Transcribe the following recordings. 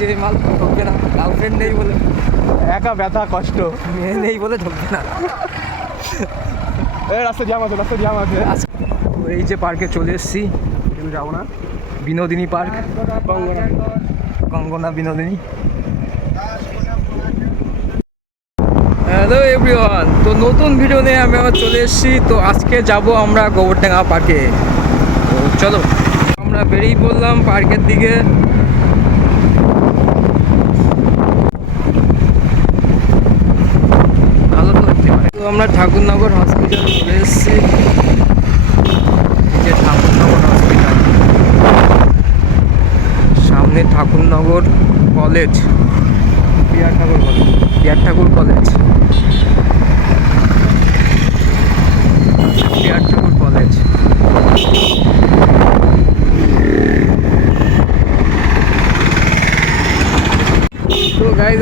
যে মাল ঢুকবে না। গার্লফ্রেন্ড নেই বলে। একা ব্যথা কষ্ট। মেয়ে নেই বলে ঢুকবে না। এই রাস্তা জ্যাম আছে রাস্তা জ্যাম আছে আচ্ছা তো এই যে পার্কে চলে এসেছি। কিন্তু যাব না? Binodini park Gangna. Gangna Binodini. Hello everyone তো নতুন ভিডিও নিয়ে আমি আবার চলে এসেছি। তো আজকে যাব আমরা গোবরডাঙ্গা পার্কে তো চলো আমরা বেরিয়ে পড়লাম পার্কের দিকে ভালো তো হতে পারে তো আমরা ঠাকুরনগর হসপিটাল চলে এসেছি। যে ঠাকুরনগর হসপিটাল সামনে Thakurnagar college P R Thakur college P R Thakur college P R Thakur college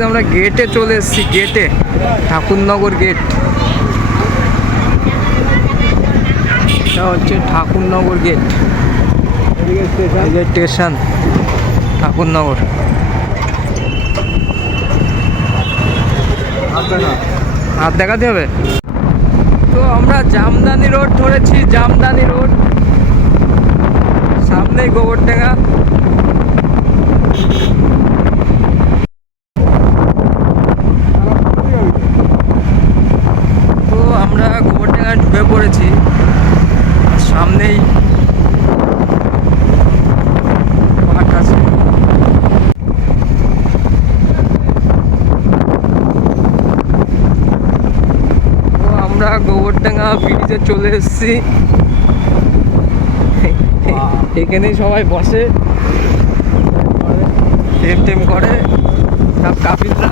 আমরা গেটে চলে এসেছি গেটে ঠাকুরনগর গেট এটা হচ্ছে ঠাকুরনগর গেট স্টেশন ঠাকুরনগর। হাত দেখাতে হবে? তো আমরা জামদানি রোড ধরেছি, জামদানি রোড। সামনেই গোবরডাঙ্গা তো আমরা গোবরডাঙ্গায় ঢুকে পড়েছি। সামনেই আমরা গোবরডাঙ্গা ব্রিজে চলে এসেছি। এখানেই সবাই বসে। টেম টেম করে। সব কাপিলরা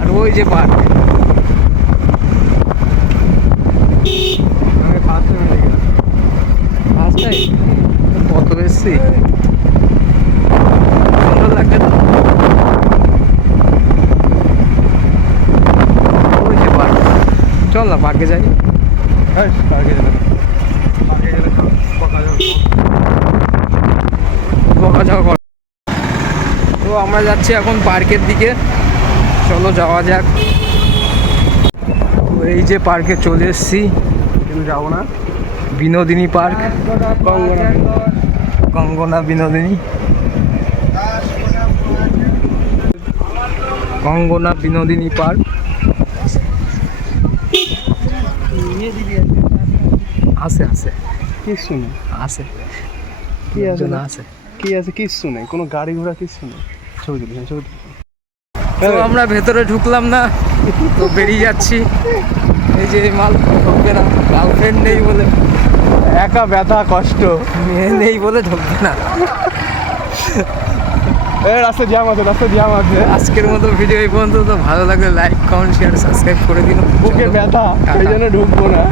আর ওই যে পার্ক আমি ফার্স্ট টাইম দেখলাম ফার্স্টটাই কত এসছি সুন্দর লাগছে তো ওই যে পার্ক চল না পার্কে যাই। পার্কে যাবে না। পার্কে গেলে বকা যাওয়া কর। তো আমরা যাচ্ছি এখন পার্কের দিকে। চলো যাওয়া যাক। তো এই যে পার্কে চলে এসেছি। কিন্তু যাব না। বিনোদিনী পার্ক গঙ্গনা বিনোদিনী। কঙ্গনা বিনোদিনী পার্ক আছে আছে। কিচ্ছু নেই। আছে। কি আছে না? আছে। কি আছে? কিচ্ছু নেই। কোনো গাড়ি ঘোড়া কিচ্ছু নেই। ছবি তুলি হ্যাঁ, ছবি তো আমরা ভেতরে ঢুকলাম না তো বেরিয়ে যাচ্ছি। এই যে মাল ঢুকবে না। গার্লফ্রেন্ড নেই বলে। একা ব্যথা কষ্ট। মেয়ে নেই বলে ঢুকবে না। রাস্তা জ্যাম আছে রাস্তা জ্যাম আছে। আজকের মতো ভিডিও এই পর্যন্ত। তো ভালো লাগলে লাইক কমেন্ট শেয়ার সাবস্ক্রাইব করে দিন। বুকে ব্যথা সেই জন্য ঢুকবো না।